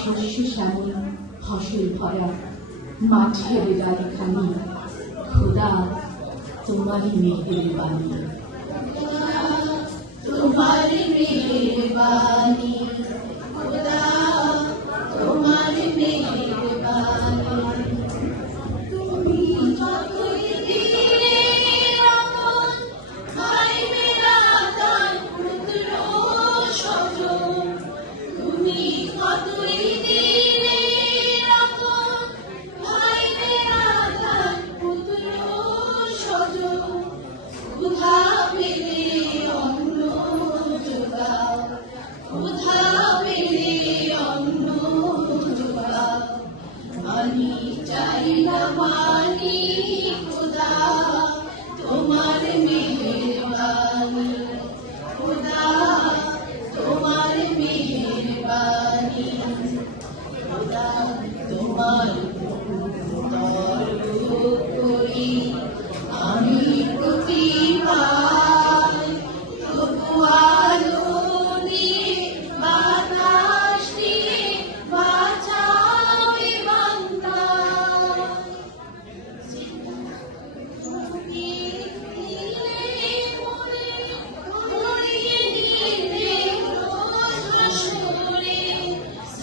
শস্য শ্যামল ফসল ভরা মাঠের ডালখানি খোদা তোমারই মেহেরবানি, তোমার মেহেরবানি, খোদা তোমার মেহেরবানি। তুমি যতই দিলে রতন, খাইবে রাতার পুত্র স্বজন। তুমি যতই দিলে রতন, খাইবে রাতার পুত্র স্বজন। ক্ষুধা পেলে অন্ন যোগাও, ক্ষুধা পেলে অন্ন যোগাও। আমি চাই না মানি খোদা তোমার মেহেরবানি, খোদা তোমার মেহেরবানি। খোদা তোমার করি আমি প্রতিবার, তবু আলো দিয়ে বাতাস দিয়ে বাঁচাবে বান্দা।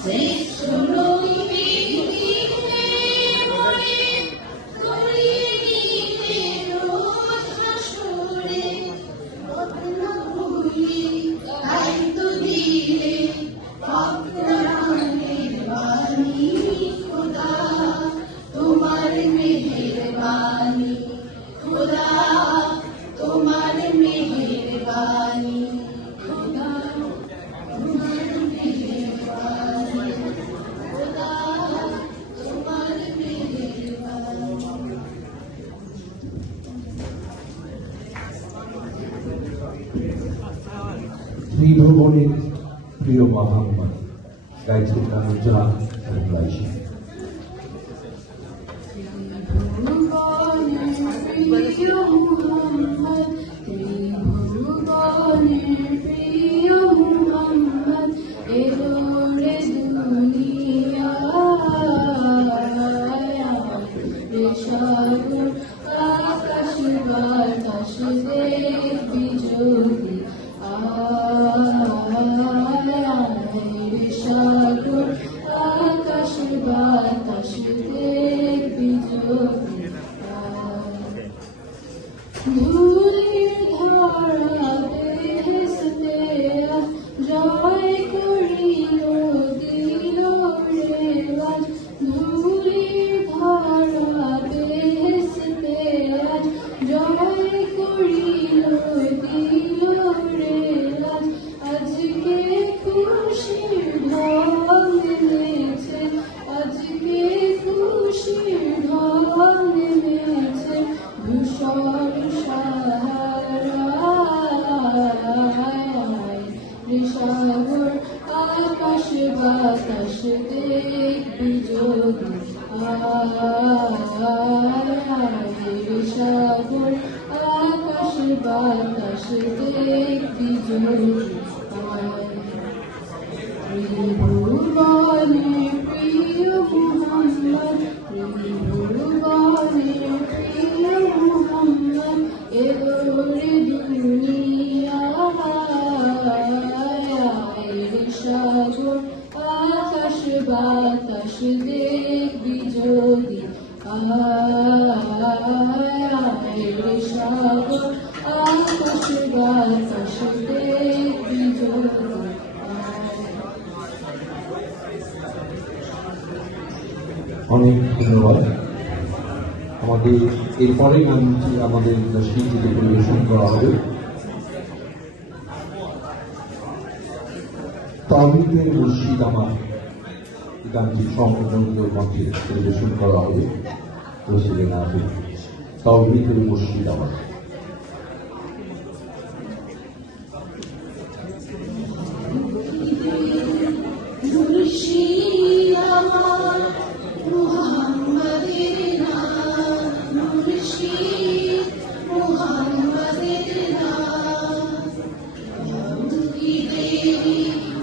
শ্রেষ্ঠ নবী দিতে বলে করিয়ে দিতে রোজ হাসরে। রত্ন ভুলি দায়িত্ব দিলে ভক্তরানের বাণী, খোদা তোমার মেহেরবানি, খোদা তোমার মেহেরবানি, খোদা তোমার মেহেরবানি, খোদা তোমার মেহেরবানি। ত্রিভুবনের প্রিয় মোহাম্মদ গাইছেন কানুজ্জা সাহেব। প্রিয় মুহাম্মদ, ত্রিভুবনের প্রিয় মুহাম্মদ, এলো রে দুনিয়ায়। সাগর আকাশ বাতাস দেখবি যদি, সাগর আকাশ বাতাস দেখবি যদি। ধুলির ধরা বেহেশতে জয় করিল দিল রেওয়াজ। ধুলির ধরা বেহেশতে জয় করিল দিল রেওয়াজ। আজকে খুশির ঢল নেমেছে, আজকে খুশির ঢল নেমেছে। ধূসর সাহারায় সাগর আকাশ বাতাস দেখবি যদি, সাগর আকাশ বাতাস দেখবি যদি। ত্রিভুবনের প্রিয় মুহাম্মদ, ত্রিভুবনের প্রিয় মুহাম্মদ, এলো রে দুনিয়ায়। সাগর আকাশ বাতাস দেখবি যদি, সাগর আকাশ বাতাস দেখবি যদি। অনেক ধন্যবাদ। আমাদের এরপরে গানটি আমাদের শিল্পীকে পরিবেশন করা হবে। তাওহীদের মুর্শিদ আমার গানটি সম্পূর্ণ মঞ্চে পরিবেশন করা হবে। রসিদে না হবে তাওহীদের মুর্শিদ আমার। মুর্শিদ আমার মুহাম্মদের নাম, মুর্শিদ মুহাম্মদের নাম।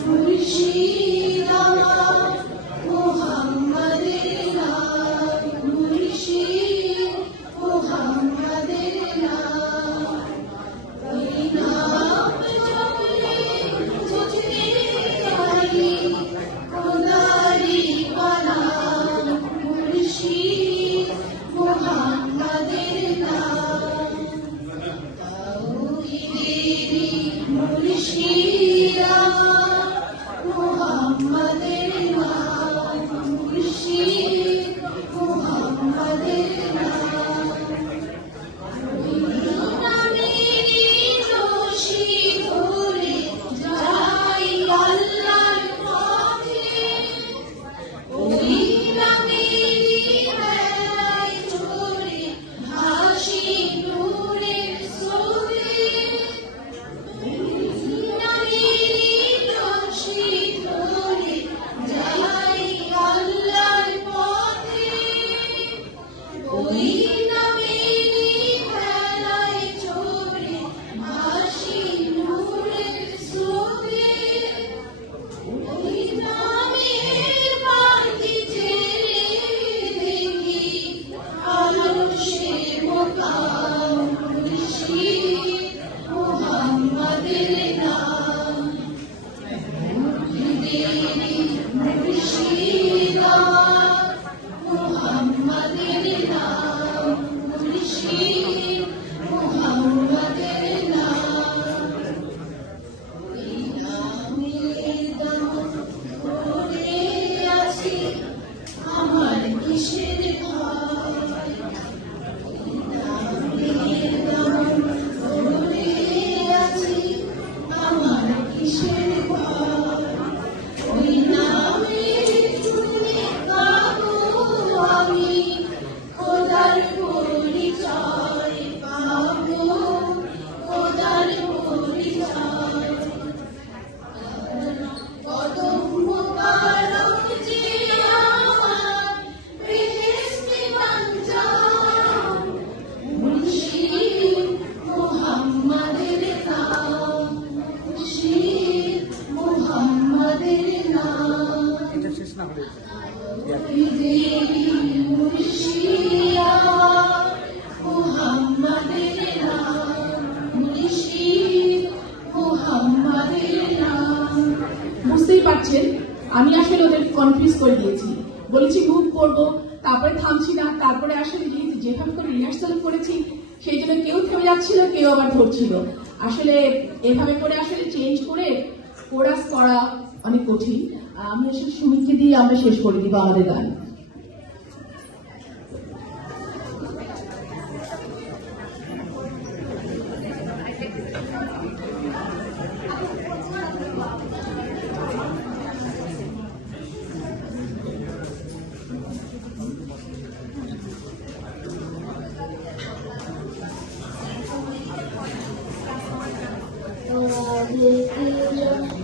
মুর্শিদ আমার আমার কিসের ভয় নামের নাম ধরে আছি আমার কিসের ভয় ওই নামের শুনে কাবো আমি খোদার পরিচয় পাবো খোদার পরিচয় কদম মোবারক যে আমার বেহেশতে বাঞ্ছান মুর্শিদ মুহাম্মাদের নাম মুর্শিদ মুহাম্মাদের নাম মুর্শিদ আমার মুহাম্মাদের নাম মুর্শিদ মুহাম্মাদের নাম। বুঝতেই পারছেন আমি আসলে ওদের কনফিউজ করে দিয়েছি, বলেছি মুভ করবো, তারপরে থামছি না, তারপরে আসলে যেভাবে করে রিহার্সাল করেছি সেই জন্য কেউ থেমে যাচ্ছিল, কেউ আবার ধরছিল। আসলে এভাবে করে আসলে চেঞ্জ করে কোরাস করা অনেক কঠিন। আমি আসলে সুমিতকে দিয়ে আমরা শেষ করে দিব আমাদের গান।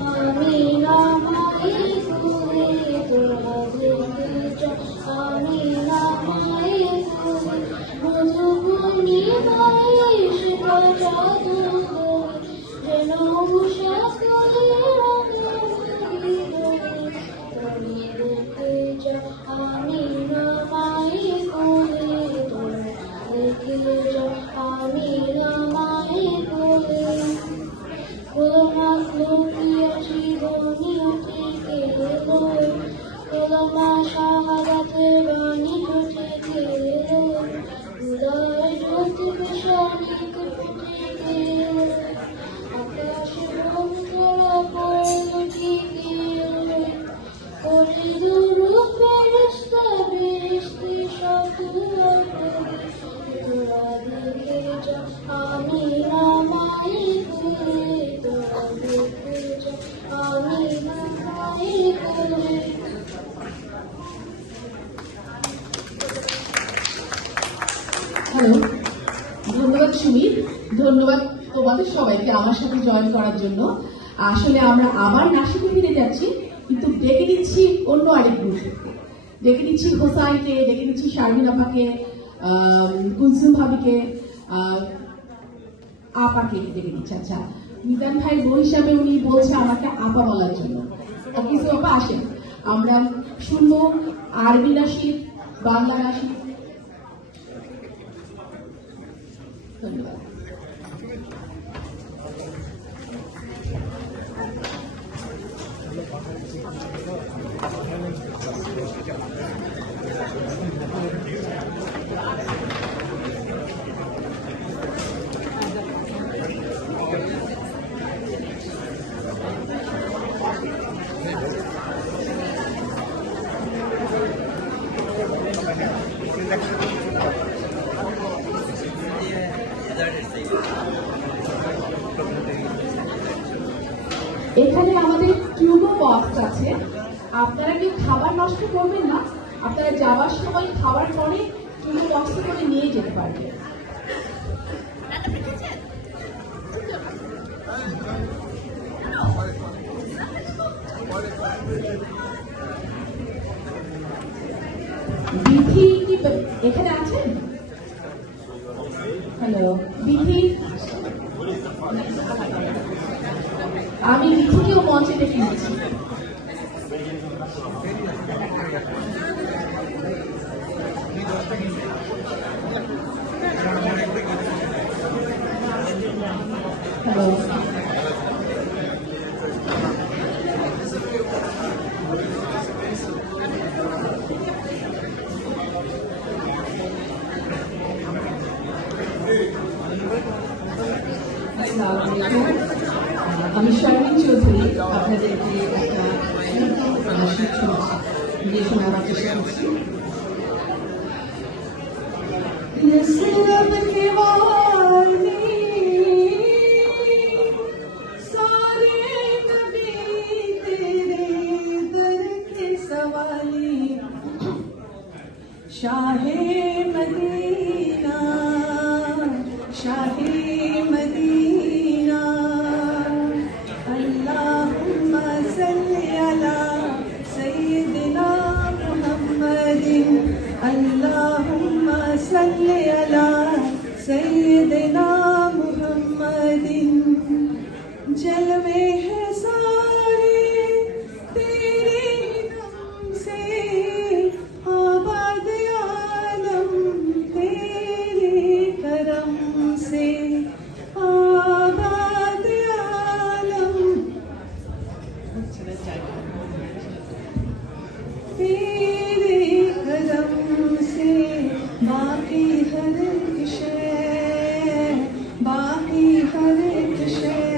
আমি নামাই করে তোরা দেখে আমি নামাই করে মধুবনী মাই শিখা জাদু যেন উষা করে তুমি দেখে আমি নামাই করে তোরা দেখে আমি নামাই করে Kula makhluki ashidoni utike loi Kula ma shahadate bani tutike loi Kula jyoti bishani kutike loi Akashi bhamkara polutike loi Kori duru ferishta bishti shatu akari Tura dekhe ja ami namai kure hello, ধন্যবাদ সুমিত, ধন্যবাদ তোমাদের সবাইকে আমার সাথে join করার জন্য। আসলে আমরা আবার নাসিকে ফিরে যাচ্ছি, কিন্তু ডেকে দিচ্ছি অন্য আরেক গ্রুপকে, ডেকে দিচ্ছি হোসাইনকে, ডেকে দিচ্ছি শারমিন আপাকে, কুলসুম ভাবিকে, আপাকে ডেকে দিচ্ছি। আচ্ছা, মিজান ভাই বউ হিসাবে উনি বলছে আমাকে আপা বলার জন্য। কিছু আপা আসেন, আমরা শুনবো আরবি নাসিক, বাংলা নাসিক। ধন্যবাদ। এখানে আমাদের টিউবো বক্স আছে, আপনারা কেউ খাবার নষ্ট করবেন না, আপনারা যাওয়ার সময় খাবার পরে টিউবো বক্সে করে নিয়ে যেতে পারবেন। বিধি কি এখানে আছেন? হ্যালো বিধি, আমি বিধিকেও মঞ্চে ডেকে নিচ্ছি। হ্যালো, আমি শারমিন চৌধুরী, আপনাদেরকে একটা নাসিক শুনছি। শোনাবার চেষ্টা করছি। रब के वाली सारे नबी तेरे दर के सवाली शाहे मदीना शाहे मदीना अल्लाहुम्मा सल्ली अला सय्यिदिना मुहम्मदिन अल्लाहुम्मा सल्ली अला सय्यिदिना मुहम्मदिन जलवे हैं सारे तेरे नाम से आबाद आलम तेरे करम से आबाद आलम तेरे करम से बाकी हर एक शय बाकी हर एक शय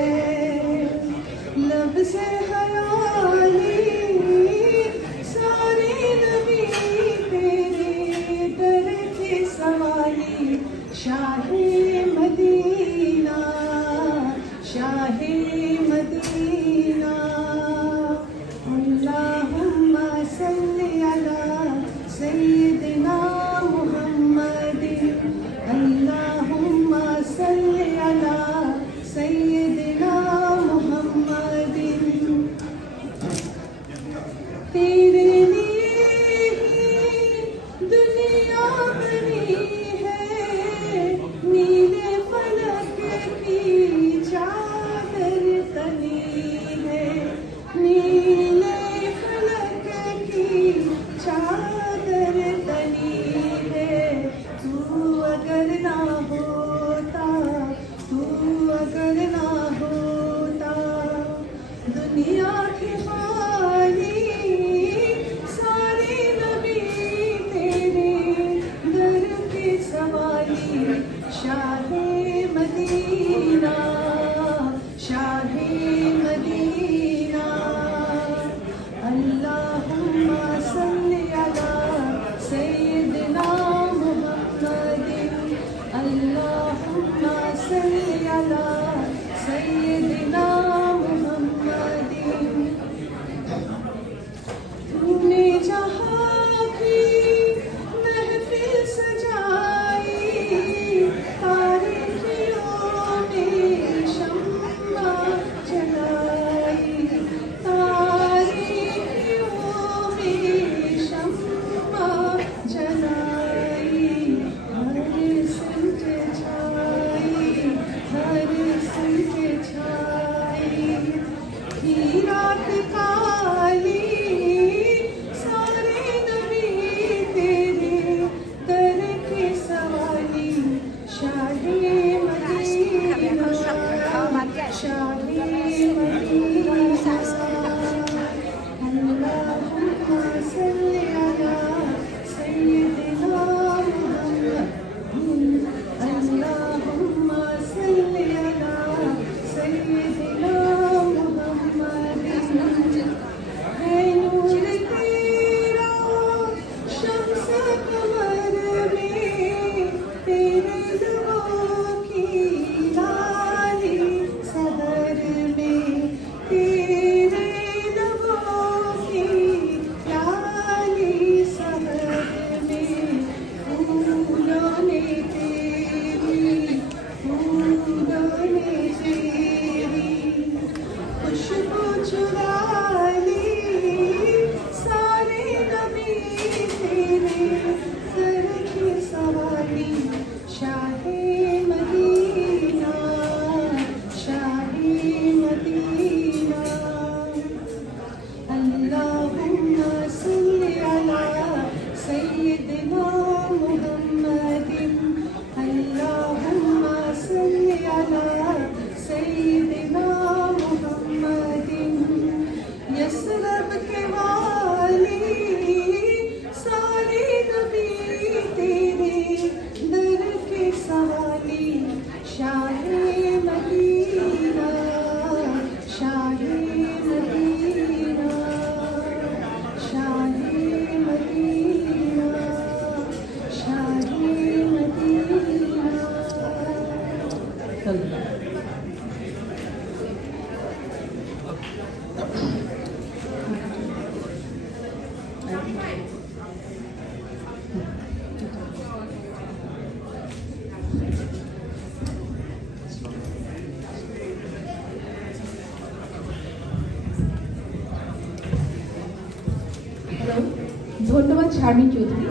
শারমিন চৌধুরী।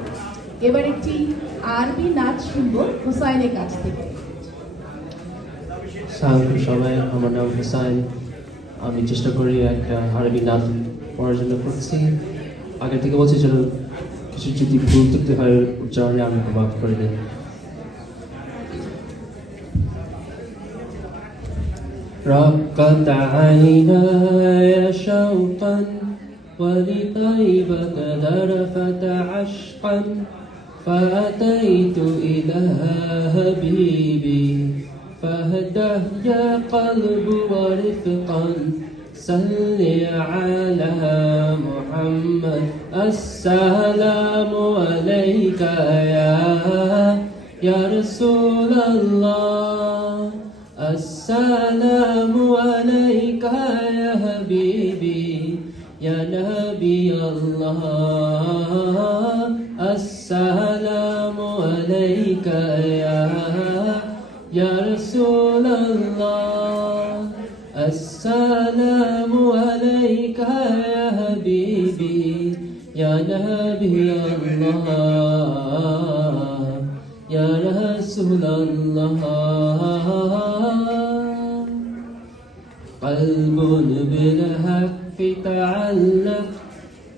এবার একটি আরবি নাচ শুনবো হোসাইনের কাছ থেকে। সালাম সবাই, আমার নাম হুসাইন। আমি চেষ্টা করি একটা আরবি নাচ পড়ার জন্য করছি। আগে থেকে বলছি যেন কিছু যদি ভুল ত্রুটি হয় উচ্চারণে আমি মাফ করে দিই। رقت عيناي شوقا ولطيبة ذرفت عشقا فأتيت إلى حبيبي فاهدى يا قلب ورفقا صل على محمد السلام عليك يا رسول الله السلام عليك يا حبيبي يا نبي الله السلام عليك يا رسول الله السلام عليك يا حبيبي يا نبي الله يا رسول الله قلب بالحق تعلق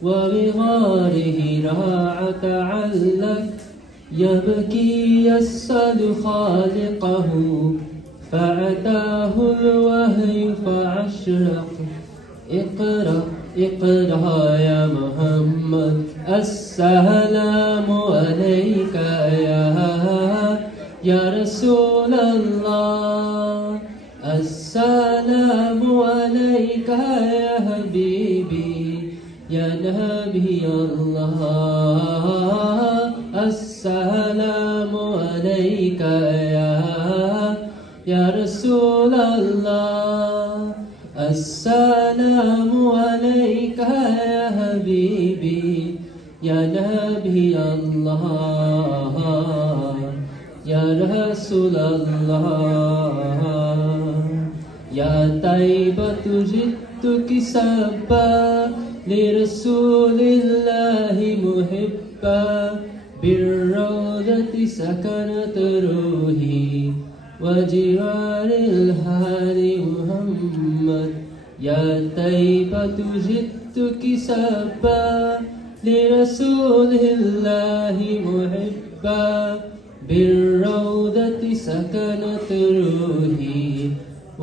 وبغاره راع تعلق يبكي يسأل خالقه فأتاه الوحي فأشرق اقرأ اقرأ يا محمد السلام عليك يا رسول الله السلام عليك يا حبيبي يا نبي الله السلام عليك يا رسول الله السلام عليك يا حبيبي يا نبي الله يا رسول الله يا طيبة جئتك سبا لرسول الله محبا بالروضة سكنت روحي وجوار الحال محمد يا طيبة جئتك سبا لرسول الله محبا بالروضة سكنت روحي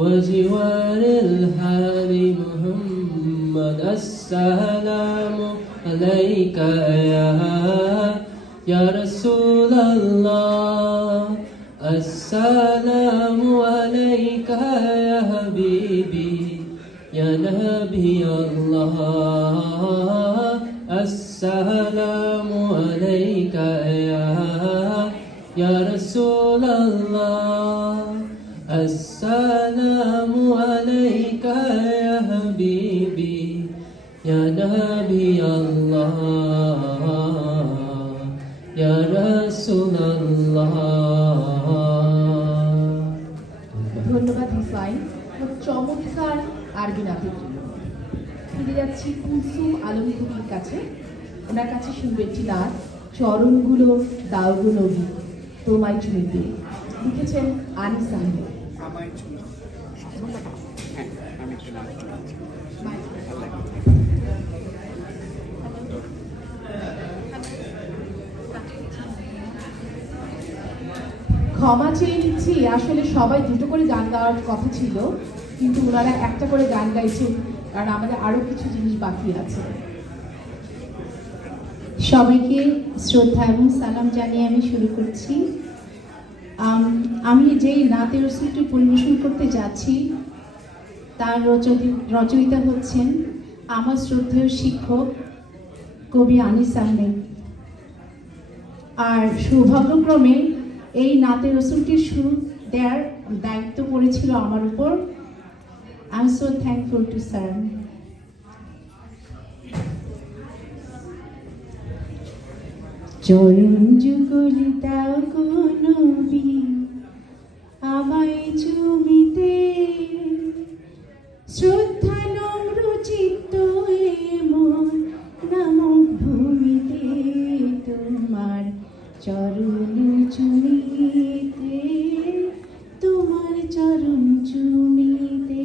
وجوار الحال محمد السلام عليك يا رسول الله السلام عليك يا حبيبي يا نبي الله السلام عليك يا رسول الله السلام عليك يا حبيبي يا نبي الله يا رسول الله। ধন্যবাদ হুসাইন, চমৎকার আরবি নাচের জন্য। ফিরে যাচ্ছি কুলসুম আলম কবির কাছে। ওনার কাছে শুনবে একটি নাচ চরণগুলো দাওগো নবী তোমায় চুমিতে, লিখেছেন আনিস আহমেদ। ক্ষমা চেয়ে নিচ্ছি, আসলে সবাই দুটো করে গান গাওয়ার কথা ছিল, কিন্তু ওনারা একটা করে গান গাইছেন কারণ আমাদের আরো কিছু জিনিস বাকি আছে। সবাইকে শ্রদ্ধা এবং সালাম জানিয়ে আমি শুরু করছি। আমি যেই নাতে রসুলটি পরিবেশন করতে যাচ্ছি তার রচয়িতা হচ্ছেন আমার শ্রদ্ধেয় শিক্ষক কবি আনিস আহমেদ। আর সৌভাগ্যক্রমে এই নাতে রসুলটির সুর দেওয়ার দায়িত্ব পড়েছিল আমার উপর। I am so thankful to sir. চরণ যুগলি দাও গো নবী আমায় চুমিতে, শ্রদ্ধা নম্র চিত্ত এমন নামক ভূমিতে। চরণ চুমিতে তোমার চরণ চুমিতে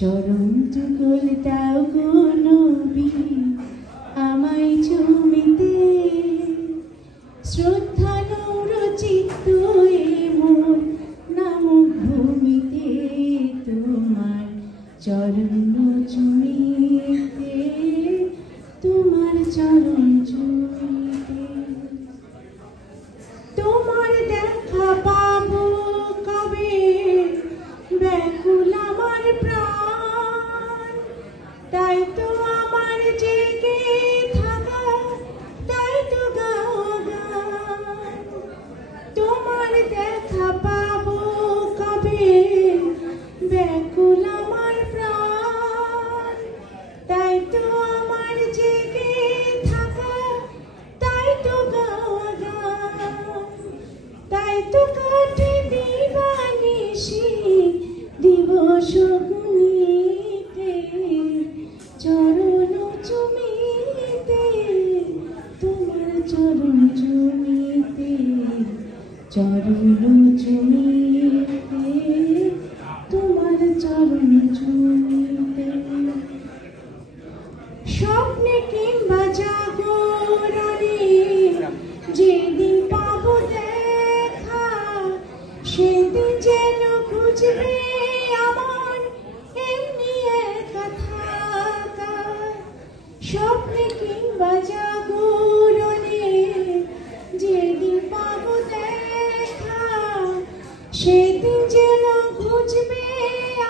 চরণ যুগল দাও গো নবী আমায় চুমিতে শ্রদ্ধা নৌরচিত এ মোর নামক ভূমিতে তোমার চরণ চুমিতে তোমার চরণ চুমিতে তোমার দেখা পাবো কবে ব্যাকুল আমার প্রাণ তাই তো আমার জেগে থাকা তাই তো গাও গান তোমার দেখা পাবো কবে ব্যাকুল আমার প্রাণ তাই তো আমার জেগে থাকা তাই তো গাও গান তাই তো কাটে দিবানিশি দিবস গুণিতে চরণ চুমিতে তোমার চরণ চুমিতে চরণ চুমিতে তোমার চরণ চুমিতে স্বপ্নে কিংবা জাগরণে যেদিন পাবো দেখা সেদিন যেন খুঁজবে আমার এমনি একা থাকা স্বপ্নে কিংবা জাগরণে যেদিন পাবো দেখা সেদিন যেন খুঁজবে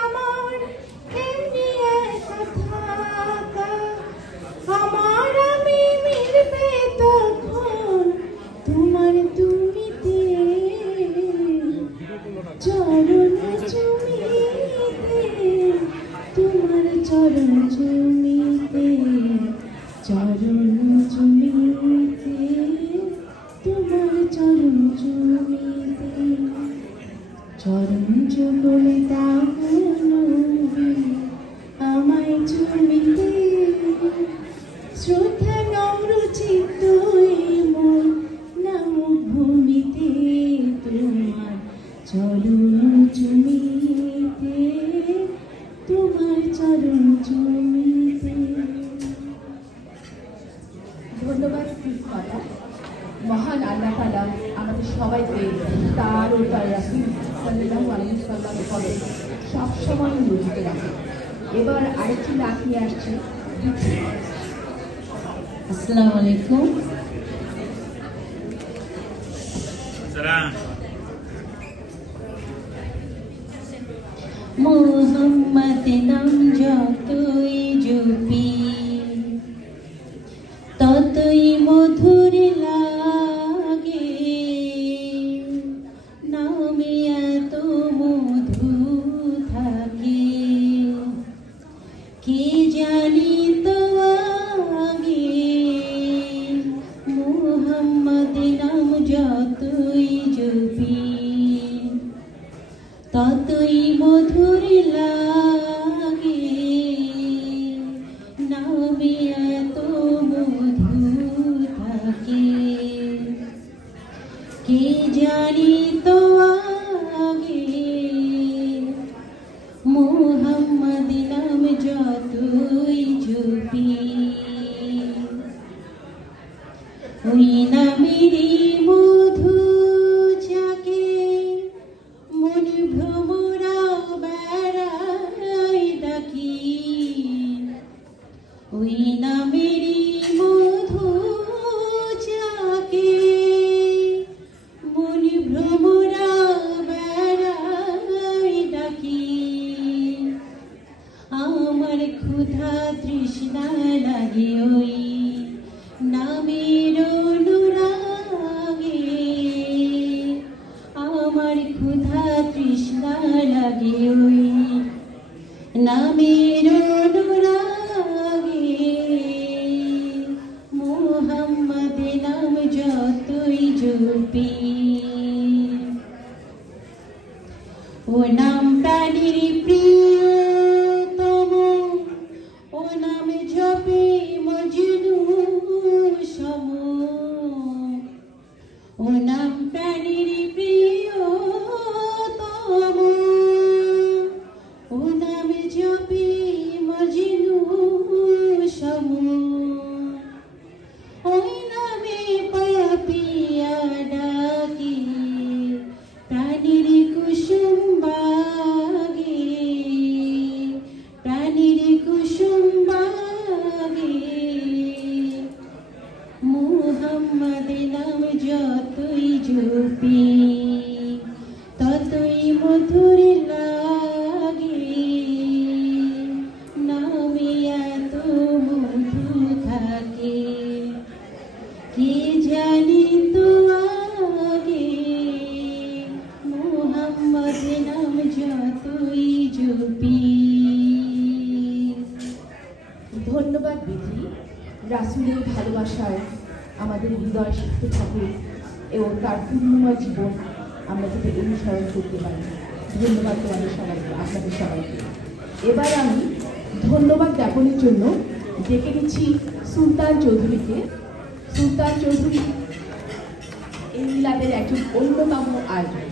আমার এমনি একা থাকা আমার আমি মিলবে তখন তোমার তুমিতে চরণ চুমিতে তোমার চরণ চুমিতে চরণ চুমিতে তোমার চরণ চুমিতে চরণ যুগল দাও নবী আমায় চুমিতে শ্রদ্ধা নমরচিত মন নামক ভূমিতে তোমার চরণ চুমিতে তোমার চরণ চুমিতে। ধন্যবাদ কথা মহান আল্লাহ তাআলা আমাদের সবাইকে তার ও তার রাসূল সাল্লাল্লাহু আলাইহি ওয়াসাল্লামের পদে সবসময় নিয়োজিত রাখে। এবার আরেকটি নাচ নিয়ে আসছে। আসসালামু আলাইকুম। মোহাম্মদ নাম যতই জপি ততই মধুর লাগে নামে এত মধু থাকে কে জানি তো আগে মোহাম্মদ নাম যতই জপি ততই মধুর লাগে নামে এত মধু থাকে কে জানি তো আগে মোহাম্মদ নাম যতই জপি ওই নামেরই মধু যাকে মন ভ্রমরা বেড়াই ডাকি ওই নামেরই মধু যাকে মন ভ্রমরা বেড়াই ডাকি আমার ক্ষুধা তৃষ্ণা লাগে ওই নামের অনুরাগে আমার ক্ষুধা তৃষ্ণা লাগে ওই নামের অনুরাগে মোহাম্মদ নাম যতই জপি ও নাম প্রাণীর প্রিয়তম ও নাম জপে মজনু সম ও নাম প্রাণীর প্রিয়তম, ও নাম জপি মজনু সম, ওই নামে পাপিয়া ডাকি প্রাণীর কুসুম বাগে, প্রাণীর কুসুম বাগে। মুহাম্মদ নাম যতই জপি ততই মধুর লাগে, নামে এত মধু থাকে কে জানি তো আগে। মুহাম্মদ নাম যতই জপি। ধন্যবাদ বিধি, রাসূলের ভালোবাসায় আমাদের হৃদয় সিক্ত থাকে এবং তার পূর্ণময় জীবন আমরা যাতে অনুসরণ করতে পারি। ধন্যবাদ তোমাদের সবাইকে, আপনাদের সবাইকে। এবার আমি ধন্যবাদ জ্ঞাপনের জন্য ডেকে নিচ্ছি সুলতান চৌধুরীকে। সুলতান চৌধুরী এই মিলাদের একজন অন্যতম আয়োজক।